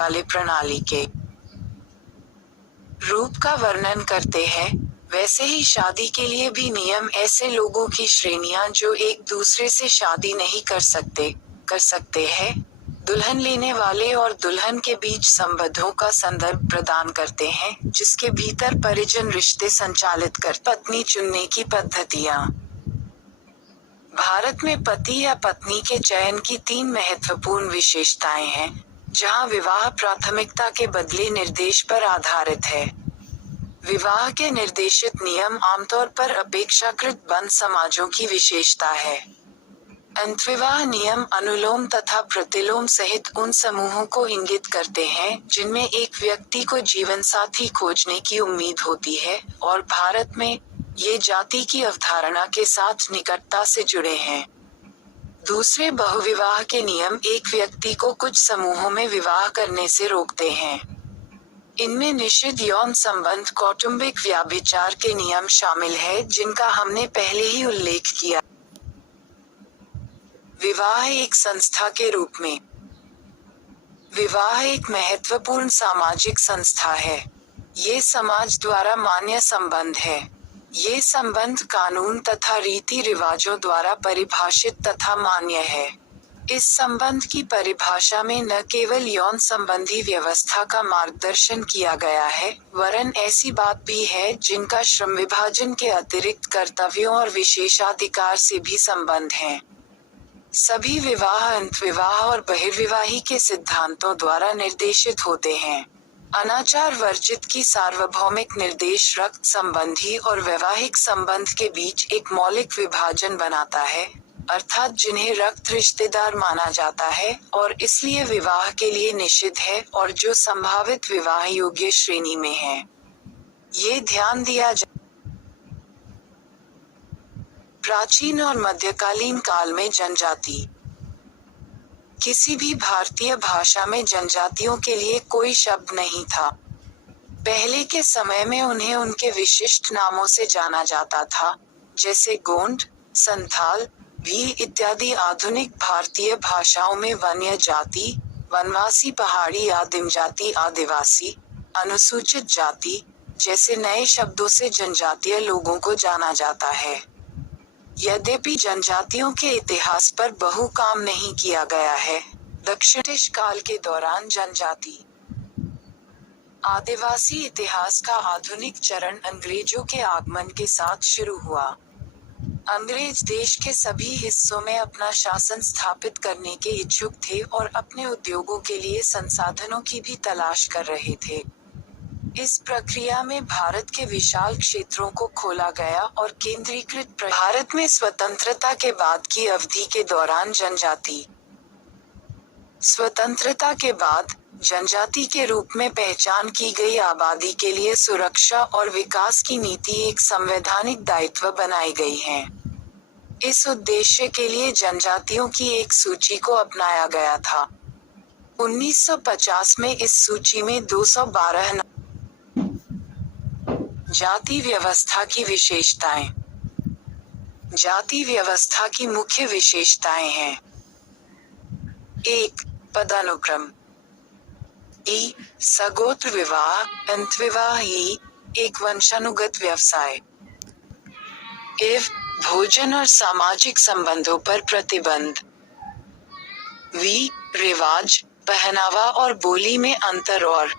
वाले प्रणाली के रूप का वर्णन करते हैं, वैसे ही शादी के लिए भी नियम ऐसे लोगों की श्रेणियां जो एक दूसरे से शादी नहीं कर सकते हैं, दुल्हन लेने वाले और दुल्हन के बीच संबंधों का संदर्भ प्रदान करते हैं, जिसके भीतर परिजन रिश्ते संचालित कर पत्नी चुनने की पद्धतियां। भारत में पति या पत्नी के चयन की 3 महत्वपूर्ण विशेषताएं हैं, जहां विवाह प्राथमिकता के बदले निर्देश पर आधारित है। विवाह के निर्देशित नियम आमतौर पर अपेक्षाकृत बंद समाजों की विशेषता है। अंतविवाह नियम अनुलोम तथा प्रतिलोम सहित उन समूहों को इंगित करते हैं जिनमें एक व्यक्ति को जीवनसाथी खोजने की उम्मीद होती है, और भारत में ये जाति की अवधारणा के साथ निकटता से जुड़े हैं। दूसरे बहुविवाह के नियम एक व्यक्ति को कुछ समूहों में विवाह करने से रोकते हैं। इनमें निषिद्ध यौन संबंध कौटुंबिक व्याभिचार के नियम शामिल है, जिनका हमने पहले ही उल्लेख किया। विवाह एक संस्था के रूप में। विवाह एक महत्वपूर्ण सामाजिक संस्था है। ये समाज द्वारा मान्य संबंध है। ये संबंध कानून तथा रीति रिवाजों द्वारा परिभाषित तथा मान्य है। इस संबंध की परिभाषा में न केवल यौन संबंधी व्यवस्था का मार्गदर्शन किया गया है, वरन ऐसी बात भी है जिनका श्रम विभाजन के अतिरिक्त कर्तव्यों और विशेषाधिकार से भी संबंध है। सभी विवाह अंतविवाह और बहिर्विवाही के सिद्धांतों द्वारा निर्देशित होते हैं। अनाचार वर्जित की सार्वभौमिक निर्देश रक्त संबंधी और वैवाहिक संबंध के बीच एक मौलिक विभाजन बनाता है, अर्थात जिन्हें रक्त रिश्तेदार माना जाता है और इसलिए विवाह के लिए निषिद्ध है, और जो संभावित विवाह योग्य श्रेणी में है। ये ध्यान दिया प्राचीन और मध्यकालीन काल में जनजाति। किसी भी भारतीय भाषा में जनजातियों के लिए कोई शब्द नहीं था। पहले के समय में उन्हें उनके विशिष्ट नामों से जाना जाता था, जैसे गोंड, संथाल, भील इत्यादि। आधुनिक भारतीय भाषाओं में वन्य जाति, वनवासी, पहाड़ी, आदिम जाति, आदिवासी, अनुसूचित जाति जैसे नए शब्दों से जनजातीय लोगों को जाना जाता है। यद्यपि जनजातियों के इतिहास पर बहु काम नहीं किया गया है। दक्षिण ब्रिटिश काल के दौरान जनजाति आदिवासी इतिहास का आधुनिक चरण अंग्रेजों के आगमन के साथ शुरू हुआ। अंग्रेज देश के सभी हिस्सों में अपना शासन स्थापित करने के इच्छुक थे और अपने उद्योगों के लिए संसाधनों की भी तलाश कर रहे थे। इस प्रक्रिया में भारत के विशाल क्षेत्रों को खोला गया और केंद्रीकृत भारत में स्वतंत्रता के बाद की अवधि के दौरान स्वतंत्रता के बाद जनजाति के रूप में पहचान की गई आबादी के लिए सुरक्षा और विकास की नीति एक संवैधानिक दायित्व बनाई गई है। इस उद्देश्य के लिए जनजातियों की एक सूची को अपनाया गया था। 1950 में इस सूची में 212 जाति व्यवस्था की विशेषताएं। जाति व्यवस्था की मुख्य विशेषताएं हैं। 1. पदानुक्रम। ई सगोत्र विवाह, अंतविवाह। ई एक वंशानुगत व्यवसाय। इव भोजन और सामाजिक संबंधों पर प्रतिबंध। वी रिवाज, पहनावा और बोली में अंतर। और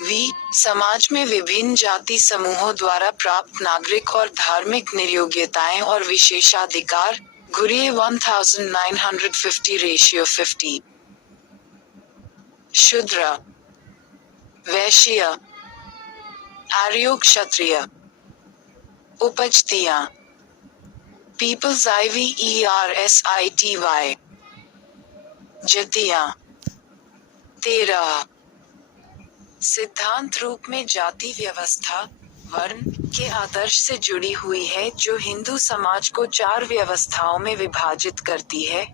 वी समाज में विभिन्न जाति समूहों द्वारा प्राप्त नागरिक और धार्मिक निर्योग्यताएं और विशेषाधिकार। घुरिए 1950 रेशियो 50। शूद्र, वैश्य, आर्यो क्षत्रिय, उपजतियां, पीपल्स IVERSITY, जतियां। 13. सिद्धांत रूप में जाति व्यवस्था वर्ण के आदर्श से जुड़ी हुई है, जो हिंदू समाज को 4 व्यवस्थाओं में विभाजित करती है,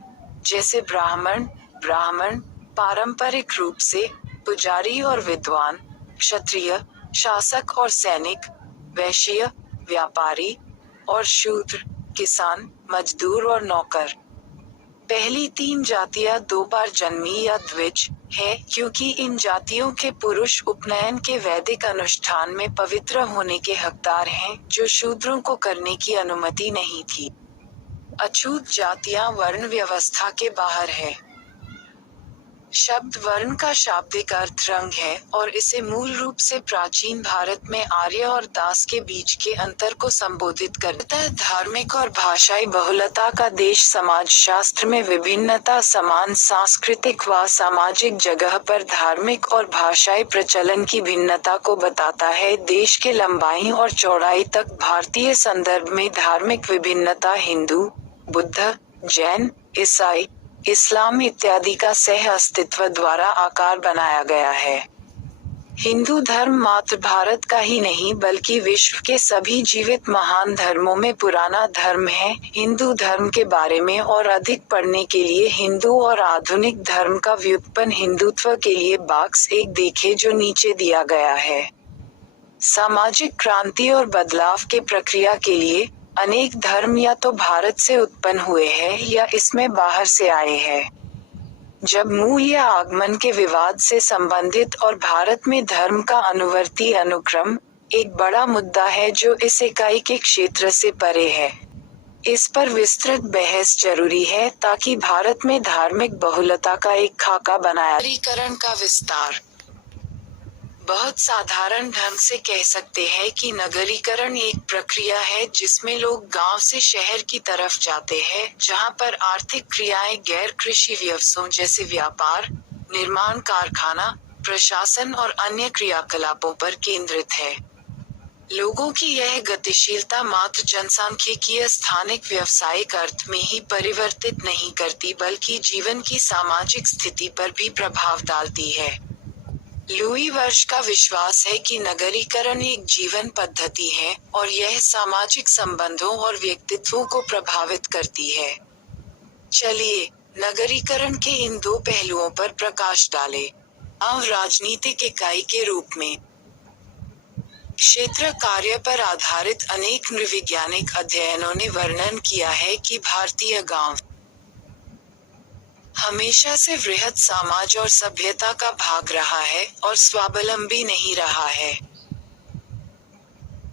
जैसे ब्राह्मण पारंपरिक रूप से पुजारी और विद्वान, क्षत्रिय शासक और सैनिक, वैश्य व्यापारी और शूद्र किसान मजदूर और नौकर। पहली 3 जातियां 2 बार जन्मी या द्विज है, क्योंकि इन जातियों के पुरुष उपनयन के वैदिक अनुष्ठान में पवित्र होने के हकदार हैं, जो शूद्रों को करने की अनुमति नहीं थी। अछूत जातियां वर्ण व्यवस्था के बाहर है। शब्द वर्ण का शाब्दिक अर्थ रंग है, और इसे मूल रूप से प्राचीन भारत में आर्य और दास के बीच के अंतर को संबोधित करता है। धार्मिक और भाषाई बहुलता का देश समाज शास्त्र में विभिन्नता समान सांस्कृतिक व सामाजिक जगह पर धार्मिक और भाषाई प्रचलन की भिन्नता को बताता है। देश के लंबाई और चौड़ाई तक भारतीय संदर्भ में धार्मिक विभिन्नता हिंदू, बुद्ध, जैन, ईसाई, इस्लाम इत्यादि का सह अस्तित्व द्वारा आकार बनाया गया है। हिंदू धर्म मात्र भारत का ही नहीं बल्कि विश्व के सभी जीवित महान धर्मों में पुराना धर्म है। हिंदू धर्म के बारे में और अधिक पढ़ने के लिए हिंदू और आधुनिक धर्म का व्युत्पन्न हिंदुत्व के लिए बॉक्स 1 देखें जो नीचे दिया गया है। सामाजिक क्रांति और बदलाव के प्रक्रिया के लिए अनेक धर्म या तो भारत से उत्पन्न हुए हैं या इसमें बाहर से आए हैं। जब मूल या आगमन के विवाद से संबंधित और भारत में धर्म का अनुवर्ती अनुक्रम एक बड़ा मुद्दा है जो इस इकाई के क्षेत्र से परे है। इस पर विस्तृत बहस जरूरी है ताकि भारत में धार्मिक बहुलता का एक खाका बनाया। नगरीकरण का विस्तार बहुत साधारण ढंग से कह सकते हैं कि नगरीकरण एक प्रक्रिया है जिसमें लोग गांव से शहर की तरफ जाते हैं, जहां पर आर्थिक क्रियाएं गैर कृषि व्यवसायों जैसे व्यापार, निर्माण कारखाना, प्रशासन और अन्य क्रियाकलापों पर केंद्रित है। लोगों की यह गतिशीलता मात्र जनसांख्यिकीय स्थानिक व्यावसायिक अर्थ में ही परिवर्तित नहीं करती बल्कि जीवन की सामाजिक स्थिति पर भी प्रभाव डालती है। लुई वर्श का विश्वास है कि नगरीकरण एक जीवन पद्धति है और यह सामाजिक संबंधों और व्यक्तित्वों को प्रभावित करती है। चलिए नगरीकरण के इन 2 पहलुओं पर प्रकाश डालें। अब राजनीतिक इकाई के रूप में क्षेत्र कार्य पर आधारित अनेक नृवैज्ञानिक अध्ययनों ने वर्णन किया है कि भारतीय गांव हमेशा से वृहद समाज और सभ्यता का भाग रहा है और स्वावलंबी नहीं रहा है।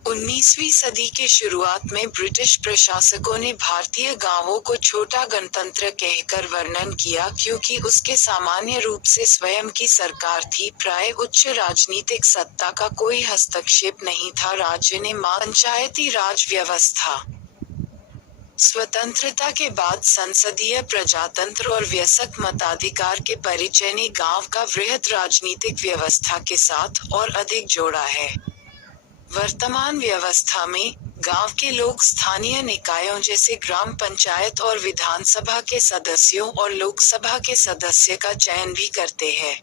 19वीं सदी के शुरुआत में ब्रिटिश प्रशासकों ने भारतीय गांवों को छोटा गणतंत्र कहकर वर्णन किया क्योंकि उसके सामान्य रूप से स्वयं की सरकार थी। प्राय उच्च राजनीतिक सत्ता का कोई हस्तक्षेप नहीं था। राज्य ने पंचायती राज व्यवस्था स्वतंत्रता के बाद संसदीय प्रजातंत्र और वयस्क मताधिकार के परिचय ने गांव का वृहद राजनीतिक व्यवस्था के साथ और अधिक जोड़ा है। वर्तमान व्यवस्था में गांव के लोग स्थानीय निकायों जैसे ग्राम पंचायत और विधानसभा के सदस्यों और लोकसभा के सदस्य का चयन भी करते हैं।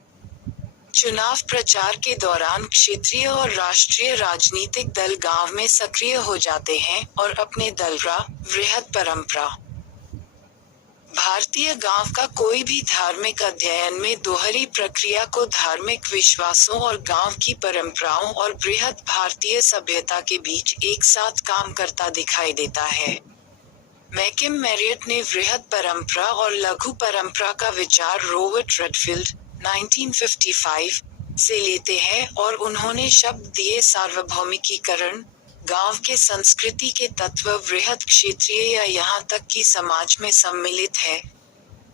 चुनाव प्रचार के दौरान क्षेत्रीय और राष्ट्रीय राजनीतिक दल गांव में सक्रिय हो जाते हैं और अपने दल का वृहद परंपरा। भारतीय गांव का कोई भी धार्मिक अध्ययन में दोहरी प्रक्रिया को धार्मिक विश्वासों और गांव की परंपराओं और बृहद भारतीय सभ्यता के बीच एक साथ काम करता दिखाई देता है। मैकम मैरियट ने वृहद परंपरा और लघु परंपरा का विचार रॉबर्ट रेडफील्ड 1955 से लेते हैं और उन्होंने शब्द दिए सार्वभौमिकीकरण, गांव के संस्कृति के तत्व वृहद क्षेत्रीय या यहाँ तक कि समाज में सम्मिलित है,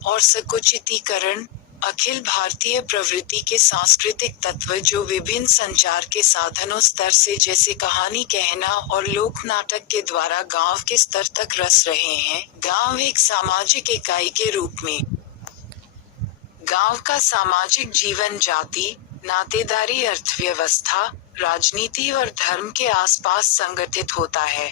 और संकुचितीकरण, अखिल भारतीय प्रवृत्ति के सांस्कृतिक तत्व जो विभिन्न संचार के साधनों स्तर से जैसे कहानी कहना और लोक नाटक के द्वारा गांव के स्तर तक रस रहे हैं। गांव एक सामाजिक इकाई के रूप में गांव का सामाजिक जीवन जाति, नातेदारी, अर्थव्यवस्था, राजनीति और धर्म के आसपास संगठित होता है।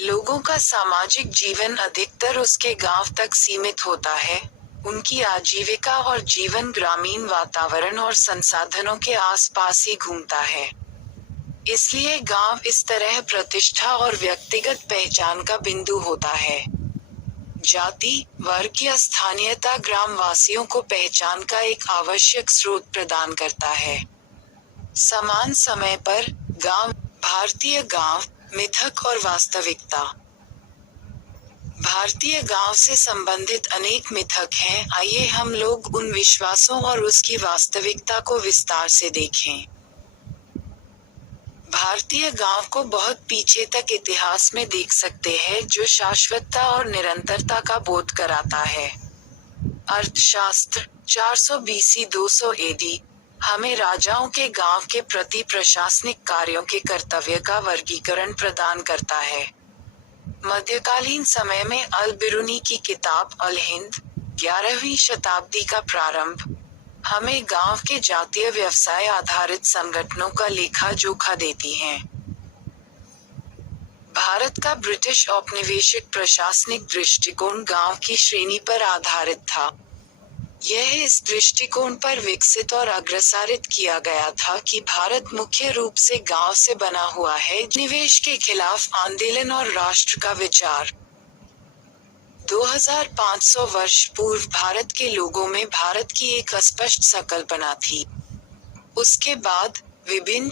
लोगों का सामाजिक जीवन अधिकतर उसके गांव तक सीमित होता है। उनकी आजीविका और जीवन ग्रामीण वातावरण और संसाधनों के आसपास ही घूमता है। इसलिए गांव इस तरह प्रतिष्ठा और व्यक्तिगत पहचान का बिंदु होता है। जाति, वर्ग या स्थानीयता ग्रामवासियों को पहचान का एक आवश्यक स्रोत प्रदान करता है। समान समय पर गांव, भारतीय गांव, मिथक और वास्तविकता। भारतीय गांव से संबंधित अनेक मिथक हैं, आइए हम लोग उन विश्वासों और उसकी वास्तविकता को विस्तार से देखें। भारतीय गांव को बहुत पीछे तक इतिहास में देख सकते हैं, जो शाश्वतता और निरंतरता का बोध कराता है। अर्थशास्त्र 400 बीसी 200 एडी हमें राजाओं के गांव के प्रति प्रशासनिक कार्यों के कर्तव्य का वर्गीकरण प्रदान करता है। मध्यकालीन समय में अल बिरूनी की किताब अल हिंद 11वीं शताब्दी का प्रारंभ हमें गांव के जातीय व्यवसाय आधारित संगठनों का लेखा जोखा देती हैं। भारत का ब्रिटिश औपनिवेशिक प्रशासनिक दृष्टिकोण गांव की श्रेणी पर आधारित था। यह इस दृष्टिकोण पर विकसित और अग्रसारित किया गया था कि भारत मुख्य रूप से गांव से बना हुआ है। निवेश के खिलाफ आंदोलन और राष्ट्र का विचार 2500 वर्ष पूर्व भारत के लोगों में भारत की एक अस्पष्ट संकल्पना थी। उसके बाद विभिन्न